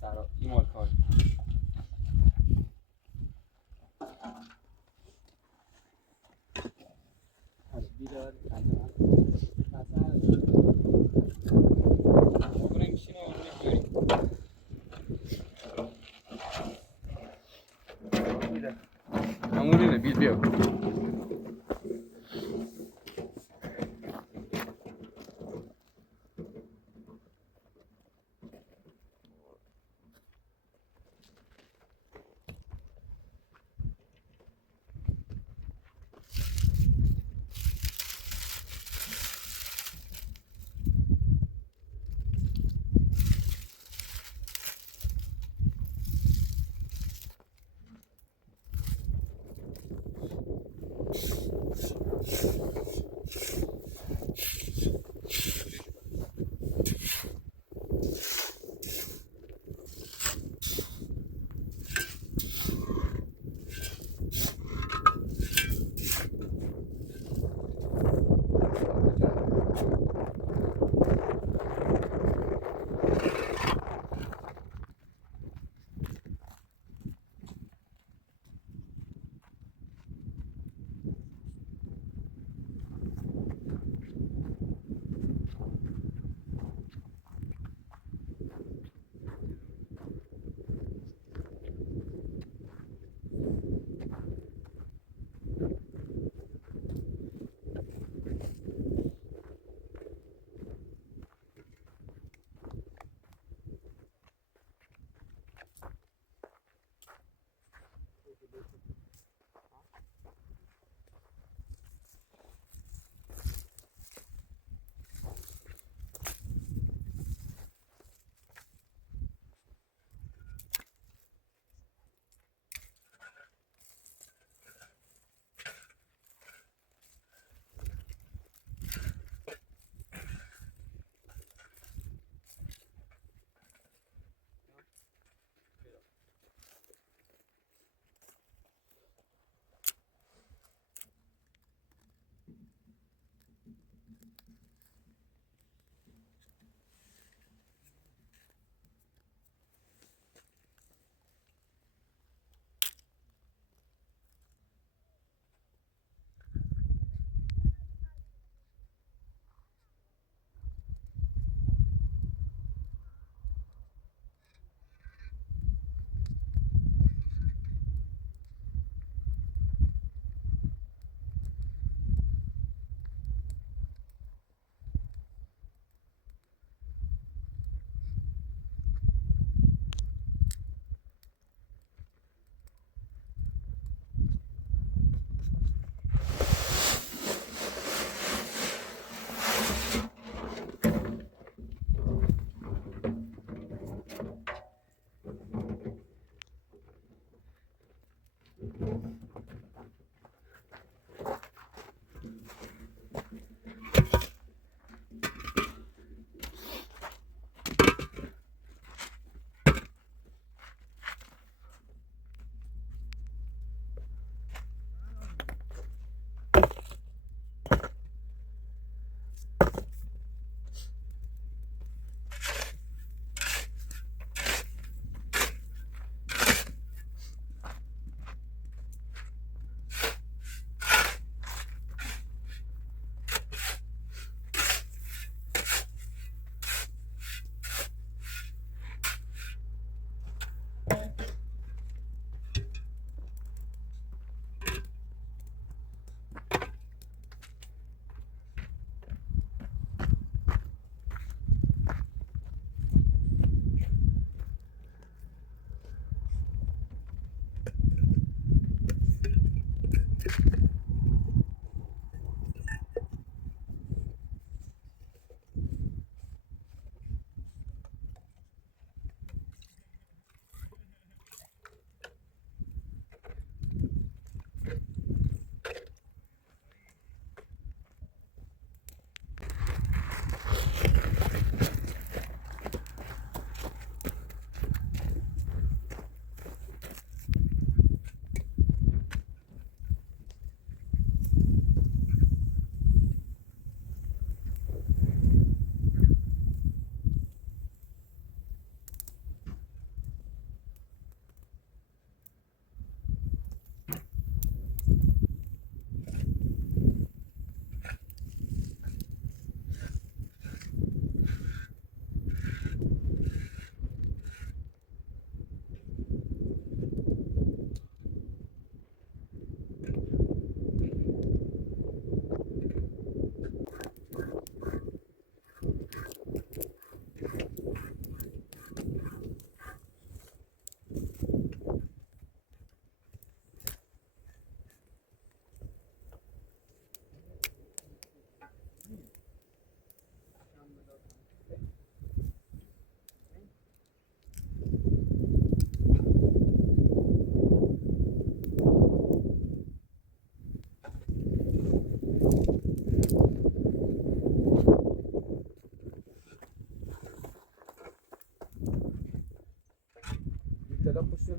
سرا ایمال کار بیدار مثلا میشین و بیاری همون بید بیا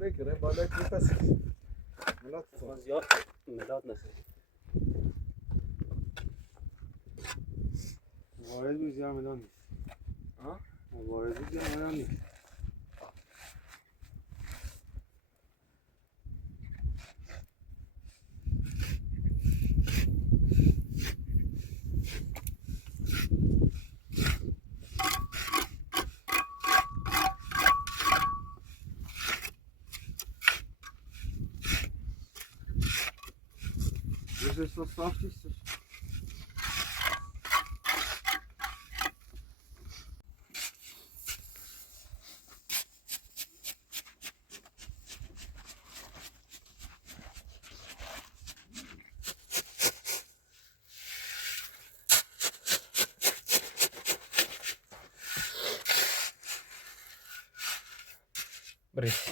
بکره بالا کی پس ملات زیاد ملات نشه وارد بود زیاد ملات نیست وارد بود زیاد ملات نیست Jesteś to sprawdzić coś? بريس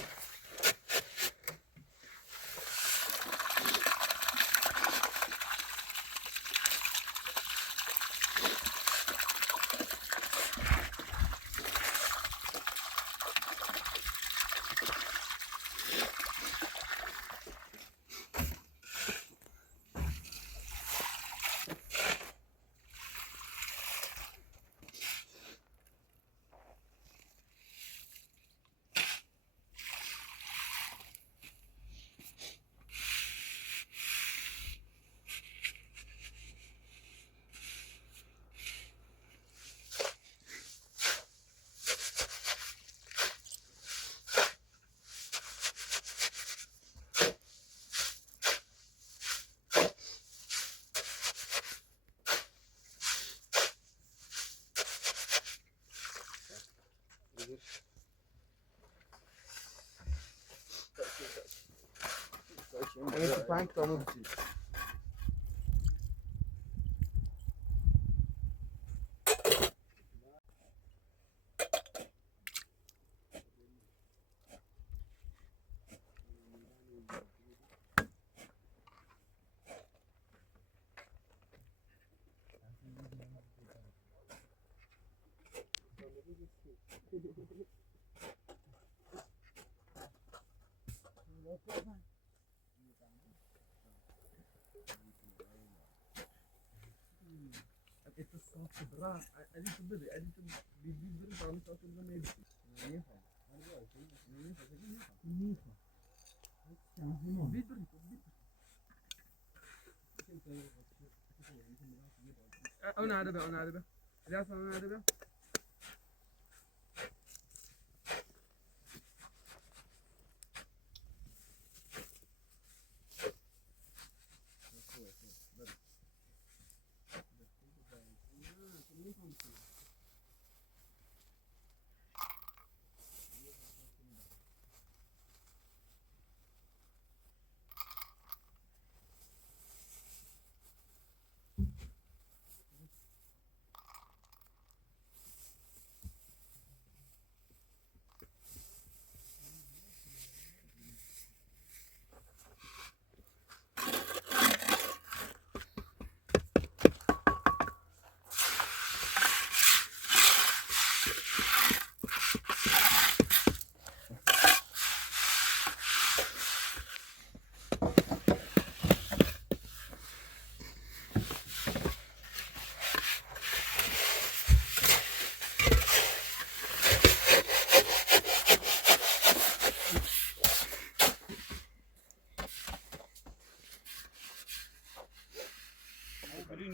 Esse punk tá no sítio. It's soft bra. I need to be. I need to be very proud of the made. नहीं है. नहीं है. أنا عاربة. لا أنا عاربة.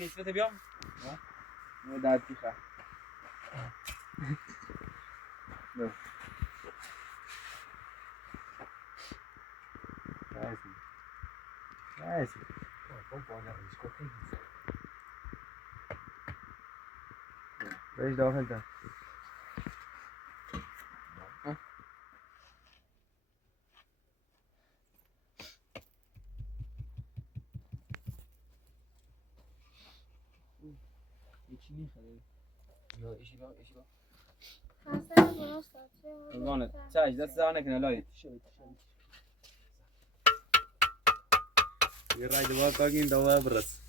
نسبت بیام نه درد میشه نه Nice. Weź do chęta. هیچی نیخواد. یا ایشی با. زانه چاش دست زانه کنه لایت. یه رای دوباره کاگین دوباره برس.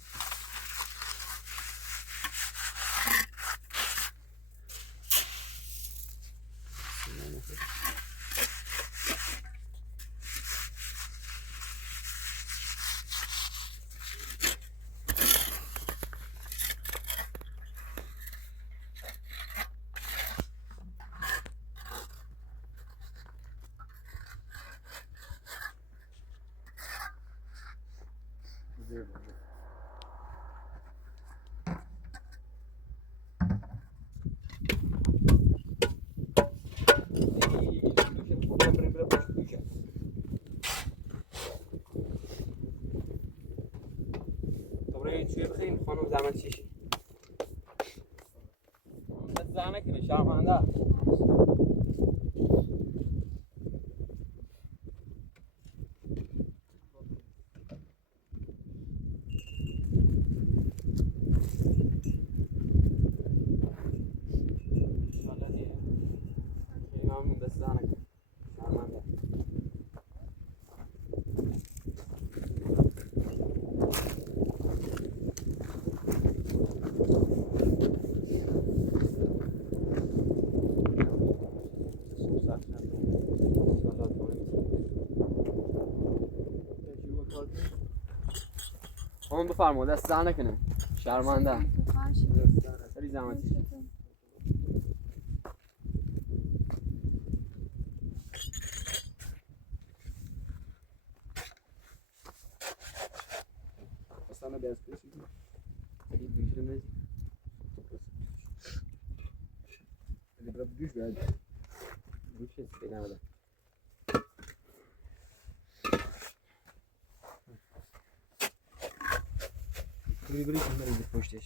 دوباره چوی بخیم خانم زحمت چشی بس زحمت کنی شرمنده ممنون دست زحمت کنی شرمنده خانم بفرما دست زحمت کنه شرمنده خیلی زحمت کشید Sana beyaz kılıçı. خیلی بیشتر میزی Hadi biraz düş be hadi. بیشتر سپیدم بده بری بری کنم بری پشتش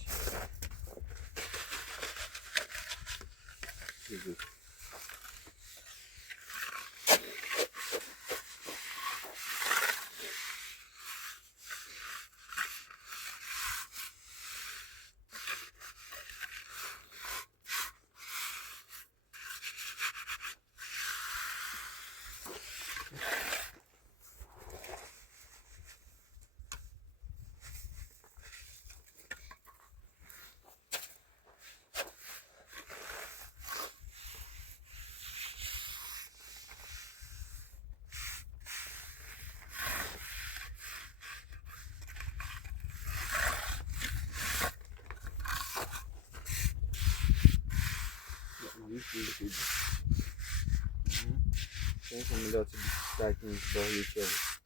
Sen ameliyatı belki daha iyi şey olur.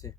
Çi.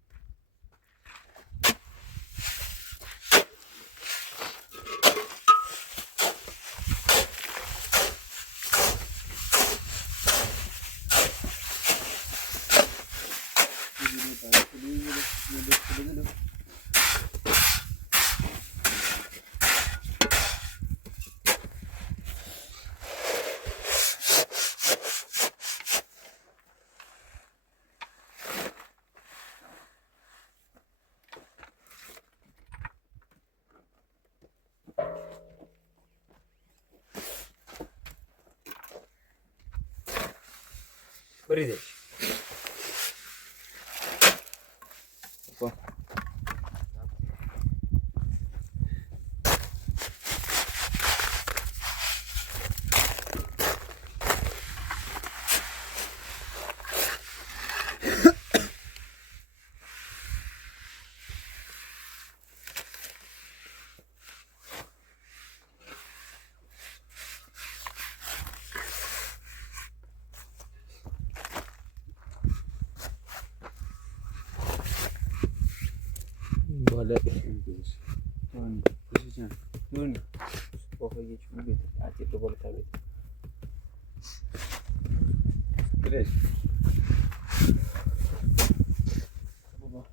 بریدش با بالا کشیدن دون باقی یه چون بیت عادی تو بالا تابید Güneş. بابا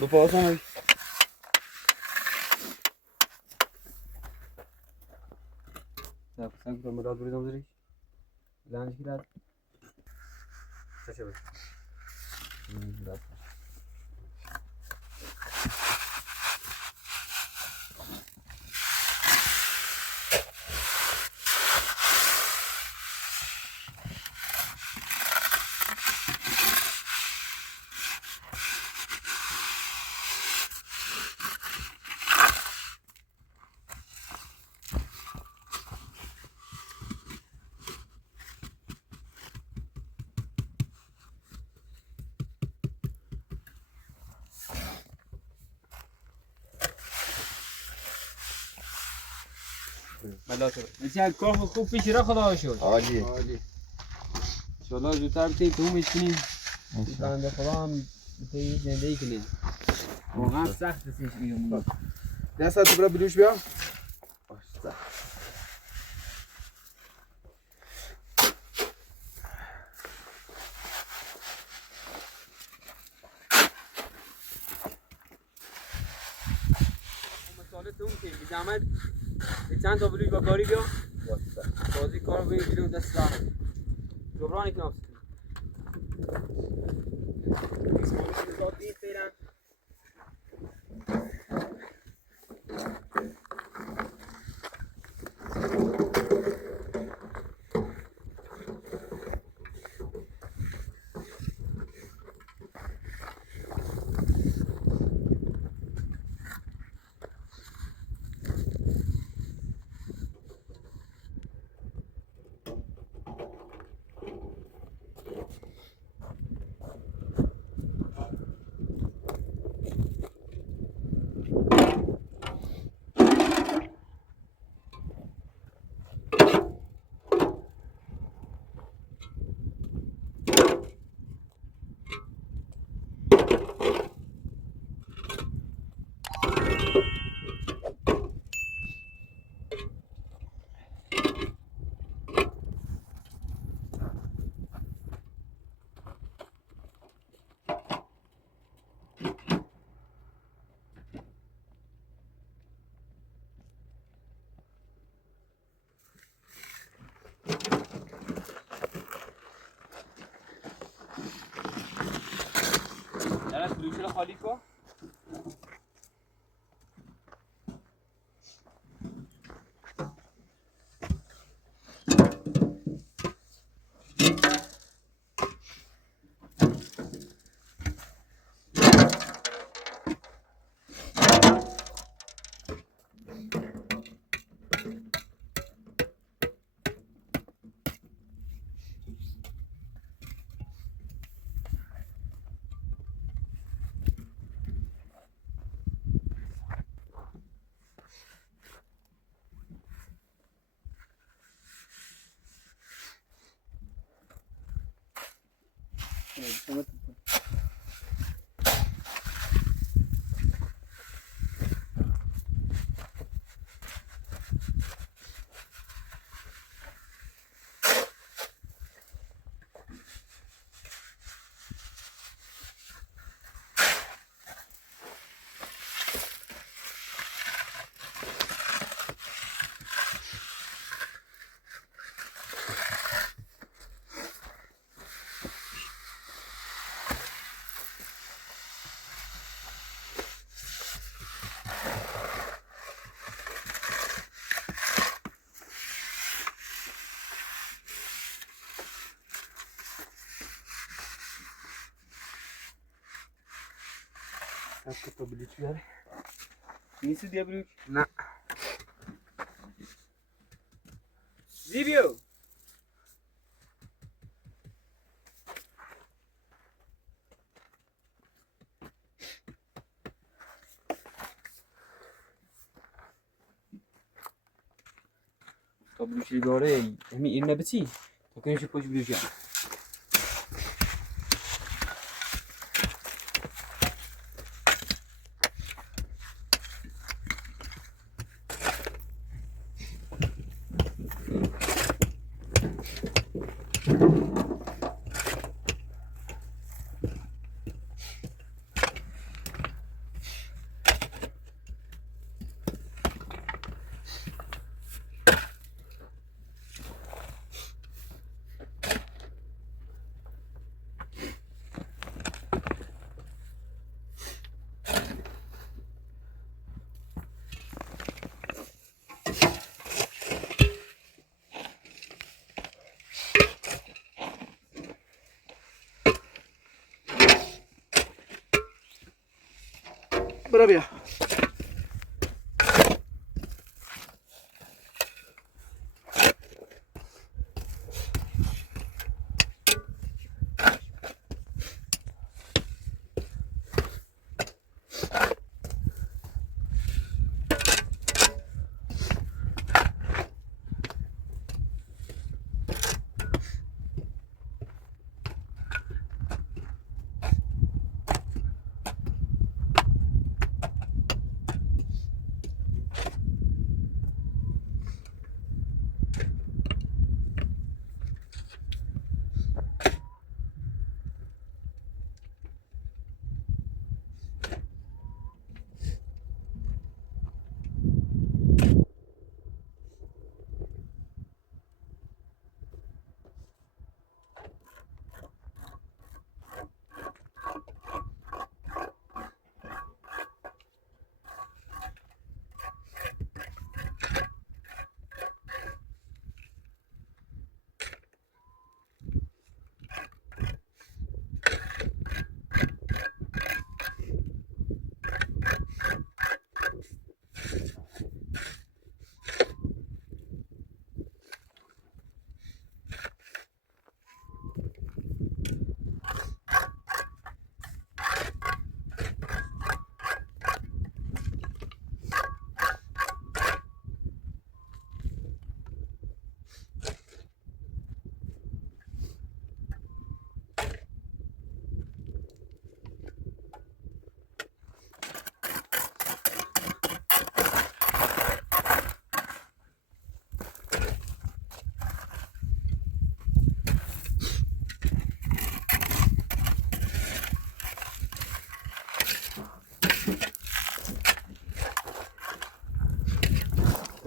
Bapasana. Ya sen kurang berat beri dong sini. Lanjut kita. Saya coba. Berat. بلا تو بسیار کار خوب پیش را خدا شد عالی عالی انشالله زودتر بتونیم تمومش کنیم بنده خدا هم بتونیم زندگی کنیم واقعا سخت سیش میگم دست تو برای بلوش بیا مسالت اون که زحمت چند تا بلوش با کاری بیا بازی کار بگیر بیرون دست زحمت جبرانی کنم فعلا درست بلوش را خالی کن دست تو بلوش بیاره نیست دیگه بلوش نه زیبیو تا بلوشی داره همین این نبتی تا کنیش پاش بلوشی برو بیا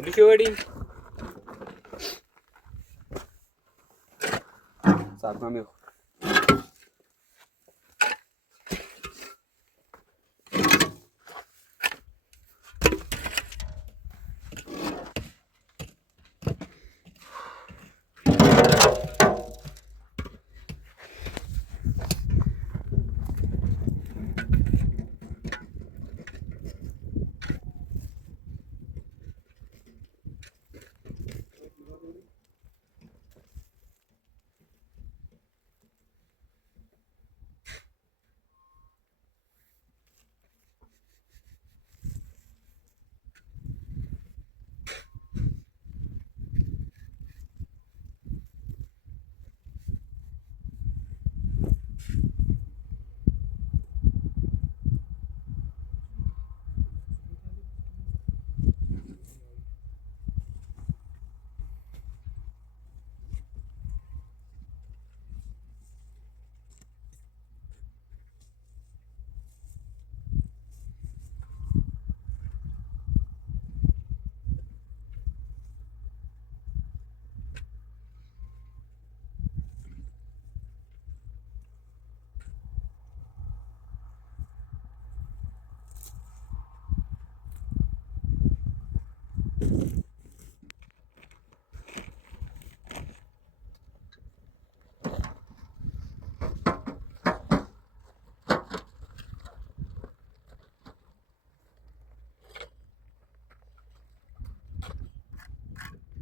پولی که بردیم؟ سرما میخور.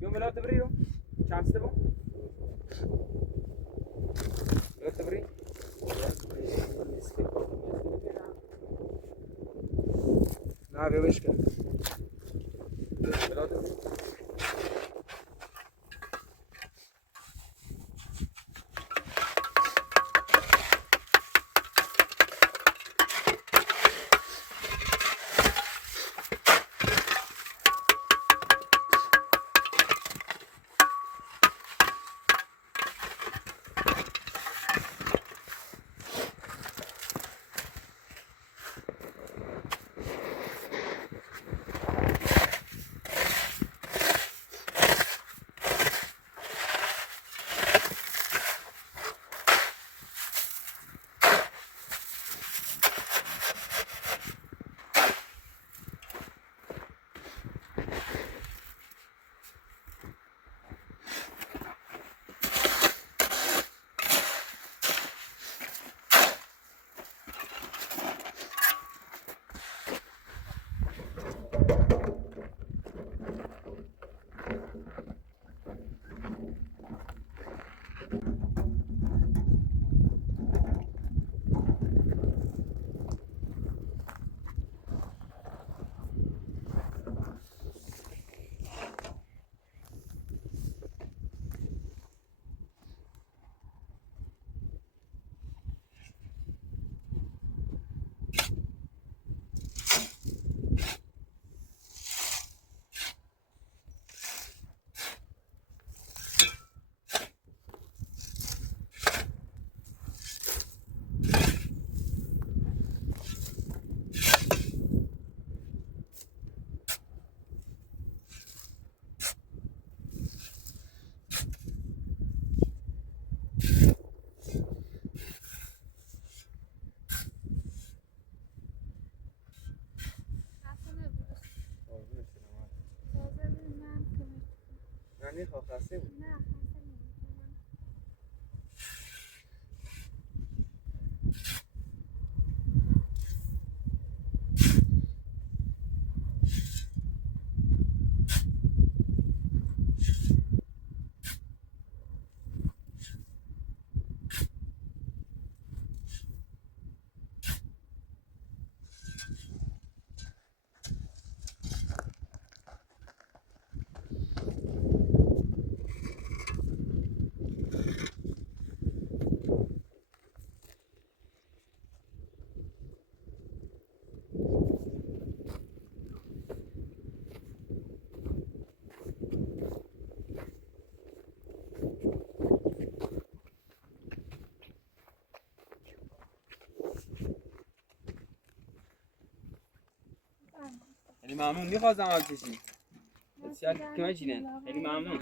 يوم لا تبريرو شانس تبو لا تبري لا بيوش كده لا تبري نه خسته بود. نه خسته یعنی ممنون میخواستم از کشی بسیار کمه چینه خیلی ممنون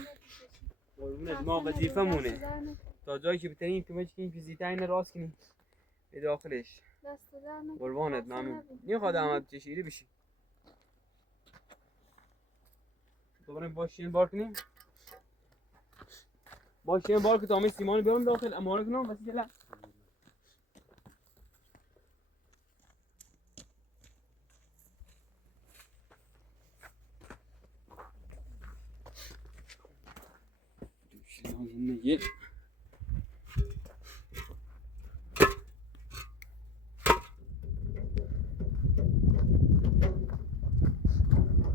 قربونت ما وظیفه مونه تا جایی که بتونیم کمه چینیم که زیتا این راست کنیم به داخلش قربانت ممنون نمیخواد احمد چشیری بشی دوباره باشین بار کنیم باشین بار که تا همه سیمان بیارم داخل امانه کنم بسی جلا یه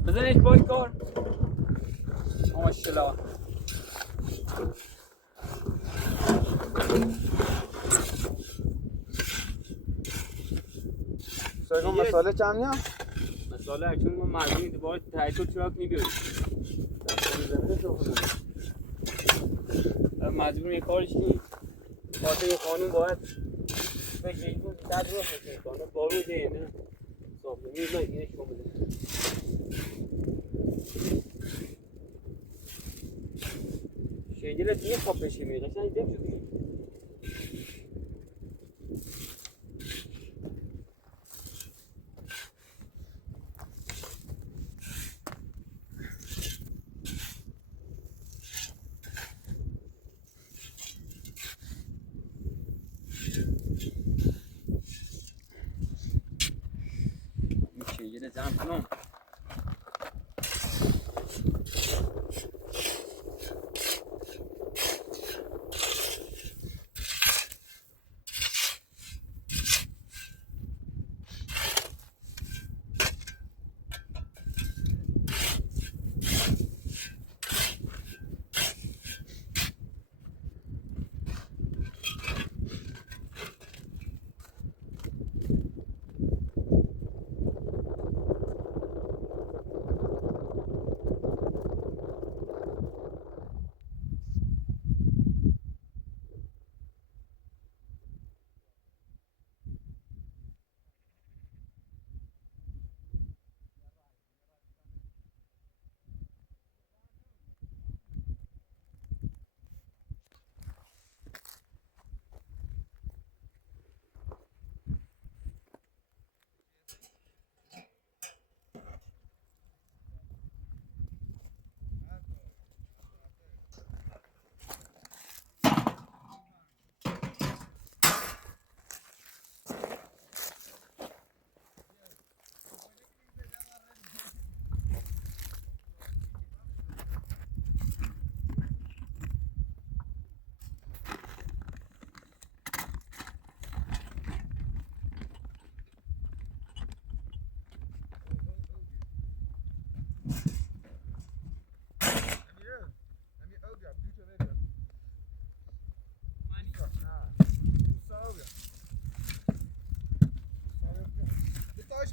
بزنش پای کار ماشاءالله سایگون مساله چند نیا؟ مساله اکنون ما مردمی دوباره تحییل چراک میبیریم زمینه شو خودم مجبور یه کارش کنیم خاطر یه قانون باید فکر یک روز تد رو فکر کنه بارو ده نه صاحب نمید نه اینش کن بده شیدلت یه خواب بشه میگه قشنگ دم شدی شیدل جمع کنم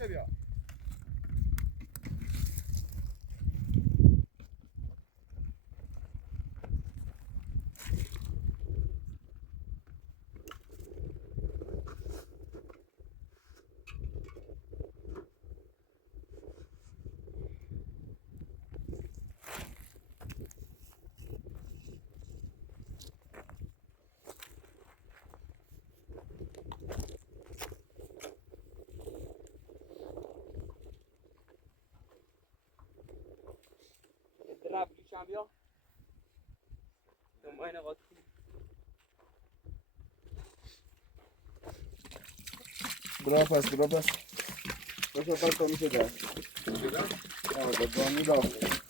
بیا درب ریشم بیا دنبای نقاط کنیم برا پس باشا پس تا میشه در آه دانی داخل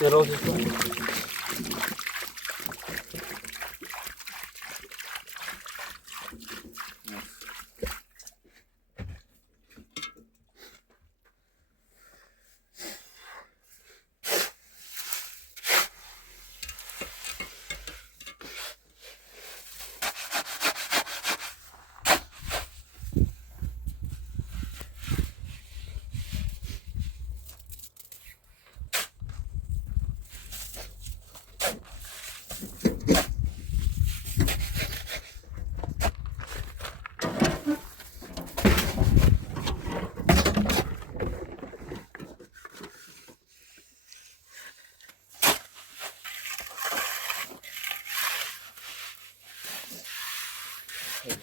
درازش کن خیلی